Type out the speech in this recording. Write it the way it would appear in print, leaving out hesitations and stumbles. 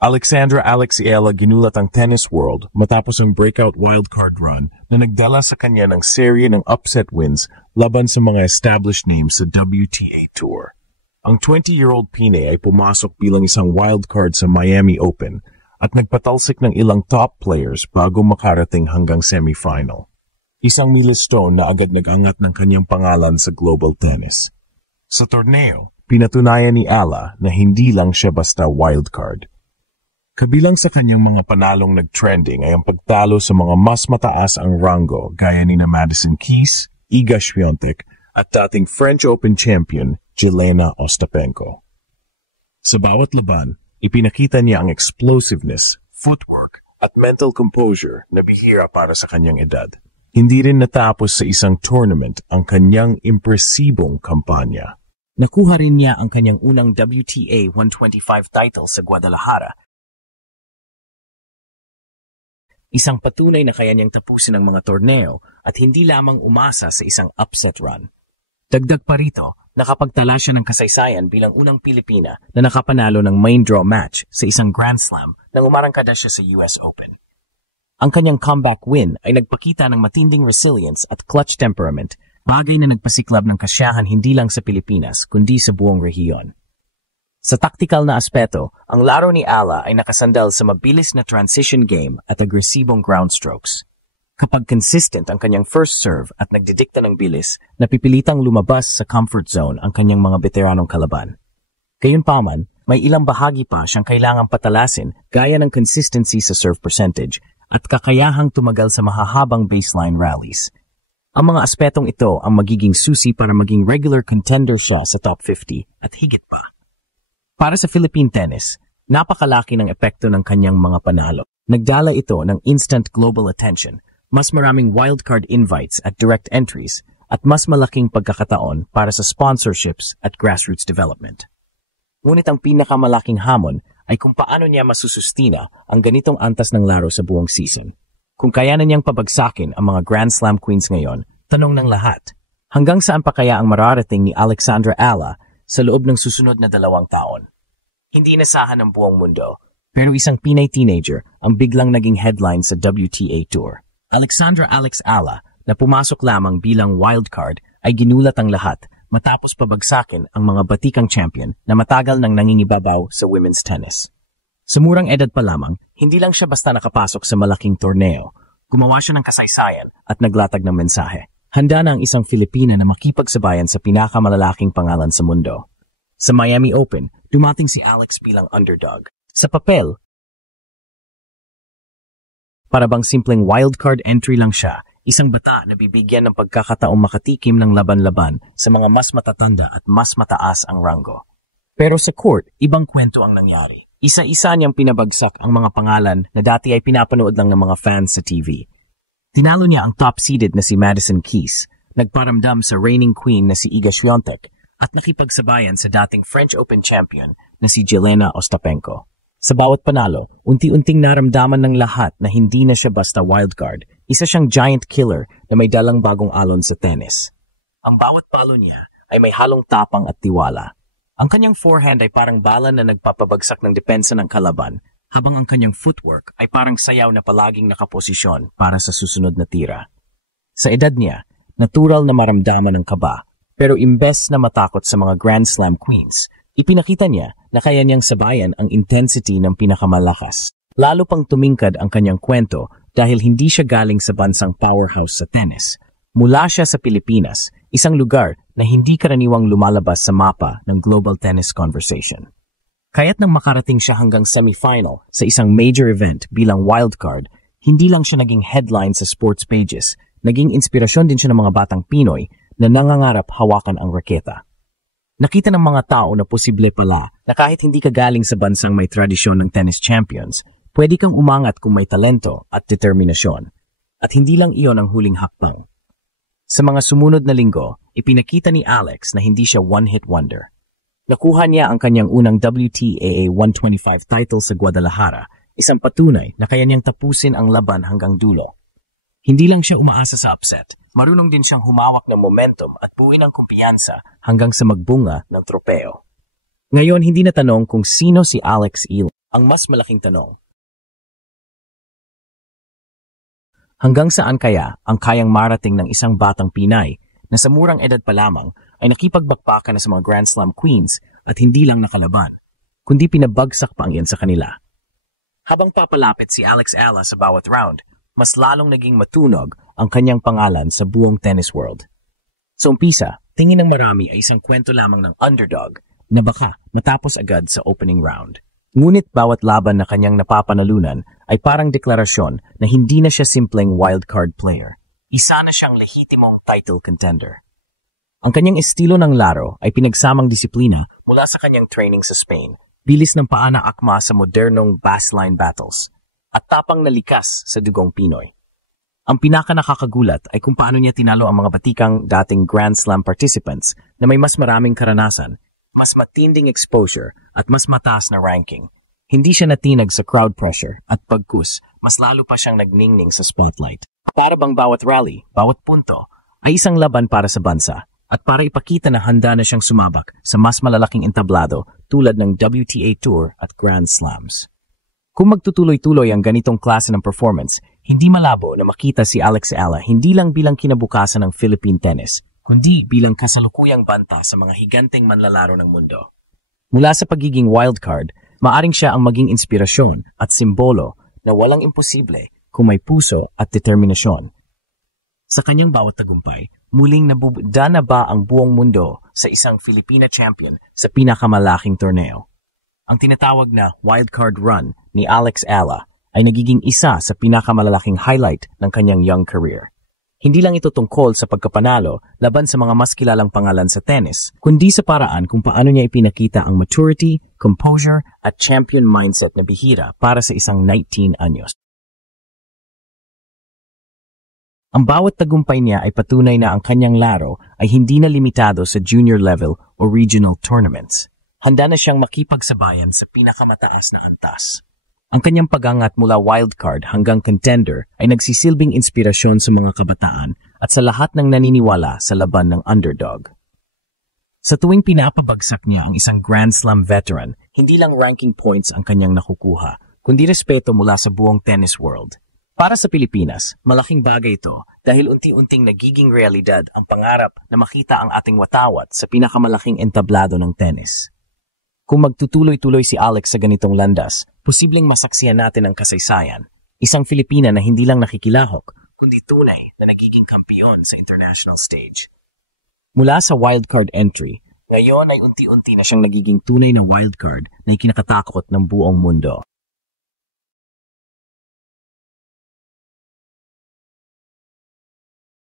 Alexandra Alexiela ginulat ang tennis world matapos ang breakout wildcard run na nagdala sa kanya ng serye ng upset wins laban sa mga established names sa WTA Tour. Ang 20-year-old Pine ay pumasok bilang isang wildcard sa Miami Open at nagpatalsik ng ilang top players bago makarating hanggang semifinal. Isang milestone na agad nag-angat ng kanyang pangalan sa global tennis. Sa torneo, pinatunayan ni Ala na hindi lang siya basta wildcard. Kabilang sa kanyang mga panalong nag-trending ay ang pagtalo sa mga mas mataas ang rango gaya ni Madison Keys, Iga Swiatek at dating French Open champion Jelena Ostapenko. Sa bawat laban, ipinakita niya ang explosiveness, footwork at mental composure na bihira para sa kanyang edad. Hindi rin natapos sa isang tournament ang kanyang impresibong kampanya. Nakuha rin niya ang kanyang unang WTA 125 title sa Guadalajara. Isang patunay na kaya niyang tapusin ang mga torneo at hindi lamang umasa sa isang upset run. Dagdag pa rito, nakapagtala siya ng kasaysayan bilang unang Pilipina na nakapanalo ng main draw match sa isang Grand Slam nang umarangkada siya sa US Open. Ang kanyang comeback win ay nagpakita ng matinding resilience at clutch temperament, bagay na nagpasiklab ng kasiyahan hindi lang sa Pilipinas kundi sa buong rehiyon. Sa taktikal na aspeto, ang laro ni Ala ay nakasandal sa mabilis na transition game at agresibong ground strokes. Kapag consistent ang kanyang first serve at nagdidikta ng bilis, napipilitang lumabas sa comfort zone ang kanyang mga veteranong kalaban. Gayunpaman, may ilang bahagi pa siyang kailangang patalasin gaya ng consistency sa serve percentage at kakayahang tumagal sa mahahabang baseline rallies. Ang mga aspetong ito ang magiging susi para maging regular contender siya sa top 50 at higit pa. Para sa Philippine tennis, napakalaki ng epekto ng kanyang mga panalo. Nagdala ito ng instant global attention, mas maraming wildcard invites at direct entries, at mas malaking pagkakataon para sa sponsorships at grassroots development. Ngunit ang pinakamalaking hamon ay kung paano niya masusustina ang ganitong antas ng laro sa buong season. Kung kaya na niyang pabagsakin ang mga Grand Slam queens ngayon, tanong ng lahat, hanggang saan pa kaya ang mararating ni Alexandra Ala sa loob ng susunod na 2 taon? Hindi nasahan ng buong mundo, pero isang Pinay teenager ang biglang naging headline sa WTA Tour. Alexandra Alex Ala, na pumasok lamang bilang wildcard, ay ginulat ang lahat matapos pabagsakin ang mga batikang champion na matagal nang nangingibabaw sa women's tennis. Sa murang edad pa lamang, hindi lang siya basta nakapasok sa malaking torneo. Gumawa siya ng kasaysayan at naglatag ng mensahe. Handa na ang isang Filipina na makipagsabayan sa pinakamalalaking pangalan sa mundo. Sa Miami Open, dumating si Alex bilang underdog. Sa papel, para bang simpleng wildcard entry lang siya, isang bata na bibigyan ng pagkakataong makatikim ng laban-laban sa mga mas matatanda at mas mataas ang rango. Pero sa court, ibang kwento ang nangyari. Isa-isa niyang pinabagsak ang mga pangalan na dati ay pinapanood lang ng mga fans sa TV. Tinalo niya ang top-seeded na si Madison Keys, nagparamdam sa reigning queen na si Iga Swiatek, at nakipagsabayan sa dating French Open champion na si Jelena Ostapenko. Sa bawat panalo, unti-unting naramdaman ng lahat na hindi na siya basta wildcard. Isa siyang giant killer na may dalang bagong alon sa tennis. Ang bawat palo niya ay may halong tapang at tiwala. Ang kanyang forehand ay parang bala na nagpapabagsak ng depensa ng kalaban, habang ang kanyang footwork ay parang sayaw na palaging nakaposisyon para sa susunod na tira. Sa edad niya, natural na maramdaman ng kaba, pero imbes na matakot sa mga Grand Slam queens, ipinakita niya na kaya niyang sabayan ang intensity ng pinakamalakas. Lalo pang tumingkad ang kanyang kwento dahil hindi siya galing sa bansang powerhouse sa tennis. Mula siya sa Pilipinas, isang lugar na hindi karaniwang lumalabas sa mapa ng global tennis conversation. Kaya't nang makarating siya hanggang semifinal sa isang major event bilang wildcard, hindi lang siya naging headline sa sports pages, naging inspirasyon din siya ng mga batang Pinoy na nangangarap hawakan ang raketa. Nakita ng mga tao na posible pala na kahit hindi ka galing sa bansang may tradisyon ng tennis champions, pwede kang umangat kung may talento at determinasyon. At hindi lang iyon ang huling hakbang. Sa mga sumunod na linggo, ipinakita ni Alex na hindi siya one-hit wonder. Nakuha niya ang kanyang unang WTA 125 title sa Guadalajara, isang patunay na kaya niyang tapusin ang laban hanggang dulo. Hindi lang siya umaasa sa upset, marunong din siyang humawak ng momentum at buuin ang kumpiyansa hanggang sa magbunga ng tropeo. Ngayon, hindi na tanong kung sino si Alex Elam. Ang mas malaking tanong, hanggang saan kaya ang kayang marating ng isang batang Pinay na sa murang edad pa lamang ay nakipagbakbakan na sa mga Grand Slam queens at hindi lang nakalaban, kundi pinabagsak pa ang iyan sa kanila. Habang papalapit si Alex Ala sa bawat round, mas lalong naging matunog ang kanyang pangalan sa buong tennis world. Sa umpisa, tingin ng marami ay isang kwento lamang ng underdog na baka matapos agad sa opening round. Ngunit bawat laban na kanyang napapanalunan ay parang deklarasyon na hindi na siya simpleng wildcard player. Isa na siyang lehitimong title contender. Ang kanyang estilo ng laro ay pinagsamang disiplina mula sa kanyang training sa Spain, bilis ng paa na akma sa modernong baseline battles, at tapang na likas sa dugong Pinoy. Ang pinaka-nakakagulat ay kung paano niya tinalo ang mga batikang dating Grand Slam participants na may mas maraming karanasan, mas matinding exposure at mas mataas na ranking. Hindi siya natinag sa crowd pressure at pagkus, mas lalo pa siyang nagningning sa spotlight. Para bang bawat rally, bawat punto, ay isang laban para sa bansa at para ipakita na handa na siyang sumabak sa mas malalaking entablado tulad ng WTA Tour at Grand Slams. Kung magtutuloy-tuloy ang ganitong klase ng performance, hindi malabo na makita si Alex Ala hindi lang bilang kinabukasan ng Philippine tennis, kundi bilang kasalukuyang banta sa mga higanteng manlalaro ng mundo. Mula sa pagiging wildcard, maaring siya ang maging inspirasyon at simbolo na walang imposible kung may puso at determinasyon. Sa kanyang bawat tagumpay, muling nabubudda na ba ang buong mundo sa isang Filipina champion sa pinakamalaking torneo? Ang tinatawag na wildcard run ni Alex Ala ay nagiging isa sa pinakamalalaking highlight ng kanyang young career. Hindi lang ito tungkol sa pagkapanalo laban sa mga mas kilalang pangalan sa tennis, kundi sa paraan kung paano niya ipinakita ang maturity, composure at champion mindset na bihira para sa isang 19 anyos. Ang bawat tagumpay niya ay patunay na ang kanyang laro ay hindi na limitado sa junior level o regional tournaments. Handa na siyang makipagsabayan sa pinakamataas na antas. Ang kanyang pagangat mula wildcard hanggang contender ay nagsisilbing inspirasyon sa mga kabataan at sa lahat ng naniniwala sa laban ng underdog. Sa tuwing pinapabagsak niya ang isang Grand Slam veteran, hindi lang ranking points ang kanyang nakukuha, kundi respeto mula sa buong tennis world. Para sa Pilipinas, malaking bagay ito dahil unti-unting nagiging realidad ang pangarap na makita ang ating watawat sa pinakamalaking entablado ng tennis. Kung magtutuloy-tuloy si Alex sa ganitong landas, posibleng masaksihan natin ang kasaysayan. Isang Filipina na hindi lang nakikilahok, kundi tunay na nagiging kampiyon sa international stage. Mula sa wildcard entry, ngayon ay unti-unti na siyang nagiging tunay na wildcard na ikinakatakot ng buong mundo.